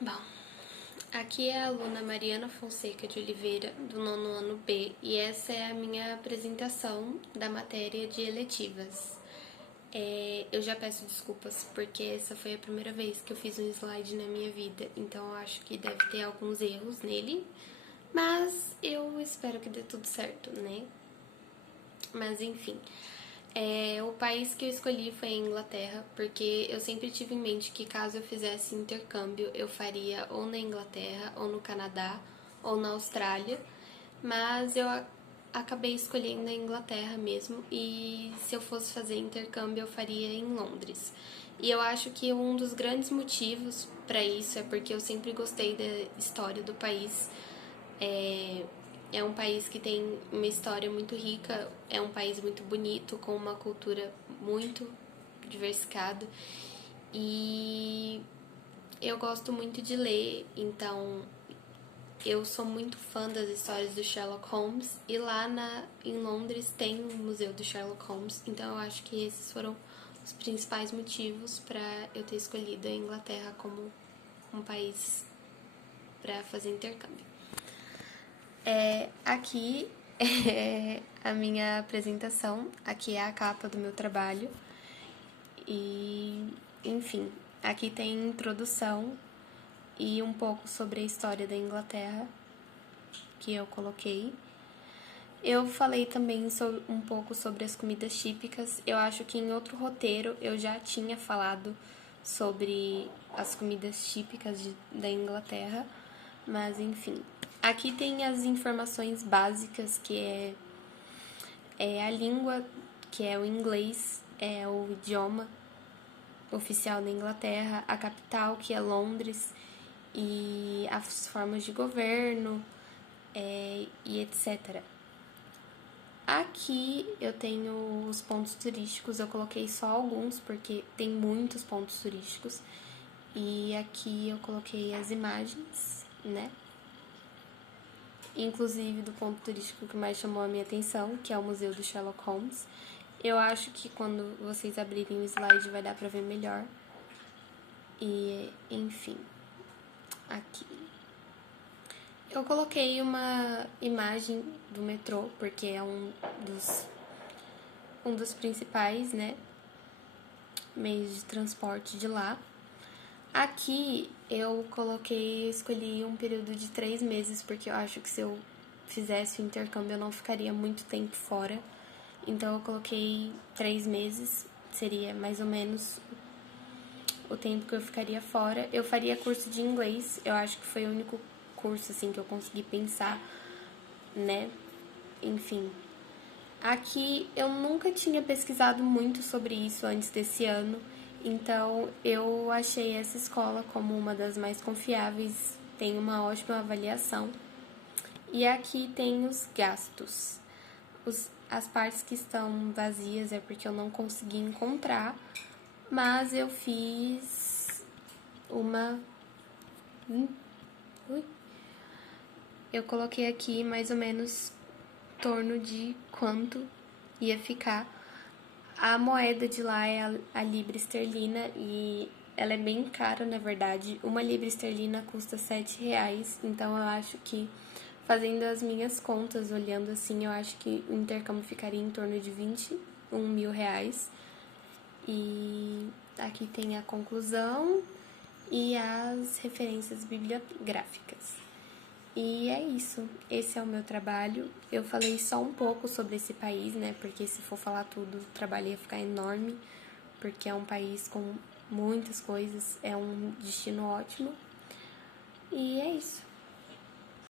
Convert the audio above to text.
Bom, aqui é a aluna Mariana Fonseca de Oliveira, do nono ano B, e essa é a minha apresentação da matéria de eletivas. Eu já peço desculpas, porque essa foi a primeira vez que eu fiz um slide na minha vida, então eu acho que deve ter alguns erros nele, mas eu espero que dê tudo certo, né? Mas enfim, o país que eu escolhi foi a Inglaterra, porque eu sempre tive em mente que caso eu fizesse intercâmbio, eu faria ou na Inglaterra, ou no Canadá, ou na Austrália, mas eu acabei escolhendo a Inglaterra mesmo, e se eu fosse fazer intercâmbio, eu faria em Londres. E eu acho que um dos grandes motivos para isso é porque eu sempre gostei da história do país. É um país que tem uma história muito rica, é um país muito bonito, com uma cultura muito diversificada. E eu gosto muito de ler, então eu sou muito fã das histórias do Sherlock Holmes. E lá em Londres tem o Museu do Sherlock Holmes, então eu acho que esses foram os principais motivos para eu ter escolhido a Inglaterra como um país para fazer intercâmbio. Aqui é a minha apresentação, aqui é a capa do meu trabalho e, enfim, aqui tem introdução e um pouco sobre a história da Inglaterra que eu coloquei. Eu falei também um pouco sobre as comidas típicas. Eu acho que em outro roteiro eu já tinha falado sobre as comidas típicas da Inglaterra, mas enfim. Aqui tem as informações básicas, que é a língua, que é o inglês, é o idioma oficial da Inglaterra, a capital, que é Londres, e as formas de governo, e etc. Aqui eu tenho os pontos turísticos, eu coloquei só alguns, porque tem muitos pontos turísticos. E aqui eu coloquei as imagens, né? Inclusive do ponto turístico que mais chamou a minha atenção, que é o Museu do Sherlock Holmes. Eu acho que quando vocês abrirem o slide vai dar pra ver melhor. E, enfim, aqui. Eu coloquei uma imagem do metrô, porque é um dos principais, né, meios de transporte de lá. Aqui eu escolhi um período de 3 meses, porque eu acho que se eu fizesse o intercâmbio eu não ficaria muito tempo fora. Então eu coloquei 3 meses, seria mais ou menos o tempo que eu ficaria fora. Eu faria curso de inglês, eu acho que foi o único curso assim que eu consegui pensar, né? Enfim. Aqui eu nunca tinha pesquisado muito sobre isso antes desse ano, então eu achei essa escola como uma das mais confiáveis, tem uma ótima avaliação. E aqui tem os gastos. As partes que estão vazias é porque eu não consegui encontrar, mas eu fiz uma. Ui. Eu coloquei aqui mais ou menos em torno de quanto ia ficar. A moeda de lá é a libra esterlina e ela é bem cara, na verdade. Uma libra esterlina custa R$7, então eu acho que, fazendo as minhas contas, olhando assim, eu acho que o intercâmbio ficaria em torno de R$21.000. E aqui tem a conclusão e as referências bibliográficas. E é isso, esse é o meu trabalho. Eu falei só um pouco sobre esse país, né? Porque se for falar tudo, o trabalho ia ficar enorme, porque é um país com muitas coisas, é um destino ótimo. E é isso.